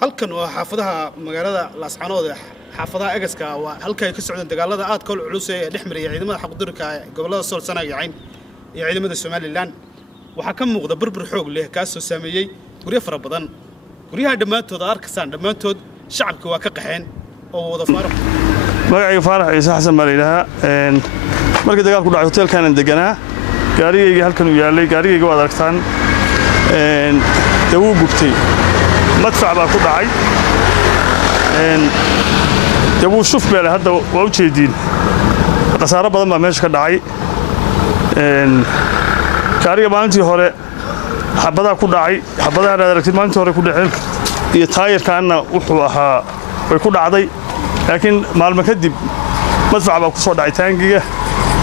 halkan waa xaafadaha magaalada Laascaanood xaafadaha Agaska waa halka ay ka socdaan dagaalada aad ka culus ee dhexmaraya ciidamada xaqdarka gobolada Sool Sanaag iyo ciidamada Somaliland waxa ka muuqda burbur xoog leh kaas oo saameeyay guryo fara badan guryaha dhamaantood arkaysan dhamaantood shacabka waa ka qaxeen oo wada faarax magacayga Faarax Ciise Xasan Maliilaha markii dagaalku dhacay hotelkan deganaa gaarigayga halkan u yaalay gaarigayga waad aragtaan uu gubtay madfac baa ku dhacay uu shuf beel hadda waa u jeedin qasaaro badan baa meesha ka dhacay gaariga maalintii hore xabadaha ku dhacay xabadaha aad aragtid maalintii hore ku dhaceen iyo taayirkaana wuxuu ahaa way ku dhacday laakiin maalmo kadib madfac baa ku soo dhacay taangiga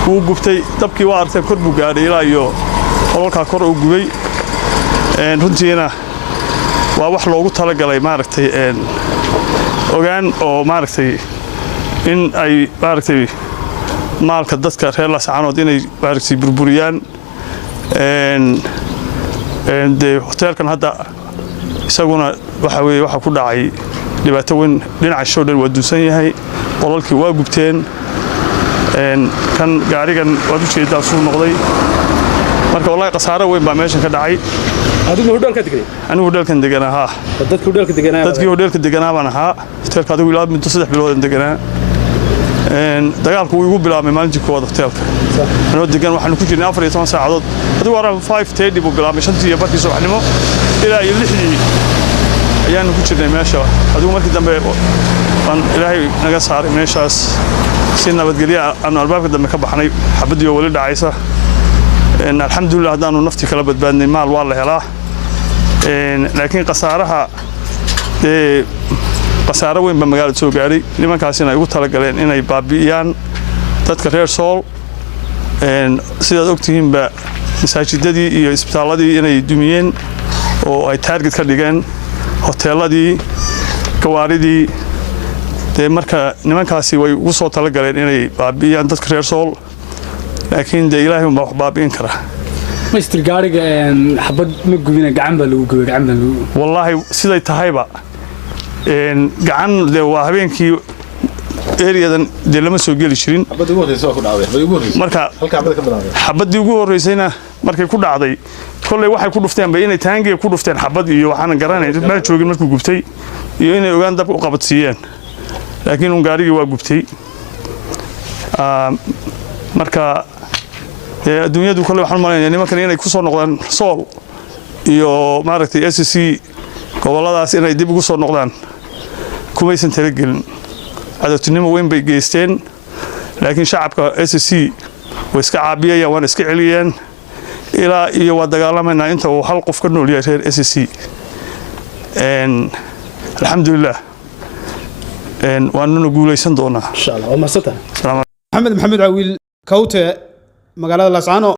uu gubtay dabkii waa aragtay kor buu gaaray ilaa iyo qolka kor uu gubay runtiina waa wax loogu talagalay maaragtay ogaan oo maaragtay in ay maaragtay maalka dadka reer Laascaanood inay maaragtay burburiyaan hotelkan hadda isaguna waxa ku dhacay dhibaato weyn dhinaca shoodhan waa duusan yahay qolalkii waa gubteen kan gaarigan waad u jeedaa suu noqday marka wallahi qasaaro weyn baa meeshan ka dhacay adigu hotelka deganaa anigu hotelkan deganaa dadkii hotelka deganaa baan ahaa hotelka adigu ilaa muddo 3 bilood deganaa dagaalku uu igu bilaabmay maalintii koowaad hotelka anoo degan waxaan ku jirnay 14 saacadood adigu waran 5:30 buu bilaabmay 5 iyo barkii subaxnimo ilaa 6 ayaan ku jirnay meesha adigu markii dambe aan ilaahay naga saaray meeshaas si nabadgelyo aan albaabka dambe ka baxnay xabadii wali dhacaysa alxamdulillah hadaanu nafti kala badbaadnay maal waa la helaa laakiin qasaaro weyn baa magaalada soo gaaray nimankaasina ay ugu talagaleen inay baabi'iyaan dadka reer Sool sidaad ogtihiin ba masaajidadii iyo isbitaaladii inay dumiyeen oo ay target ka dhigeen hoteeladii gawaaridii marka nimankaasi way ugu soo talagaleen inay baabi'iyaan dadka reer Sool laakiin ilaahay ma wax baabi'in kara Mr. gaariga xabad ma gubina gacan baa lagu gubay wallahi siday tahayba gacan waa habeenkii ereyadan lama soo gali jirin marka xabadii ugu horeysayna markay ku dhacday kolley waxay ku dhufteen bay inay taangiga ku dhufteen xabad iyo waxaan garanay ma joogin markuu gubtay iyo inay ogaan dab u qabadsiiyeen laakiin gaarigii waa gubtay marka adduunyadu kolley waxaan maleeyaa nimankan inay ku soo noqdaan Sool iyo maaragtay SSC goboladaas inay dib ugu soo noqdaan kumaysan talagelin cadawtinimo weyn bay geysteen laakiin shacabka SSC way iska caabiyayaan waan iska celiyeen ilaa iyo waa dagaalamayna inta uu hal qof ka nool yahay reer SSC alxamdulillah waanu guuleysan doonaa insha Allah waa mahadsantahay Maxamed Cawiil Kawte magaalada Laascaanood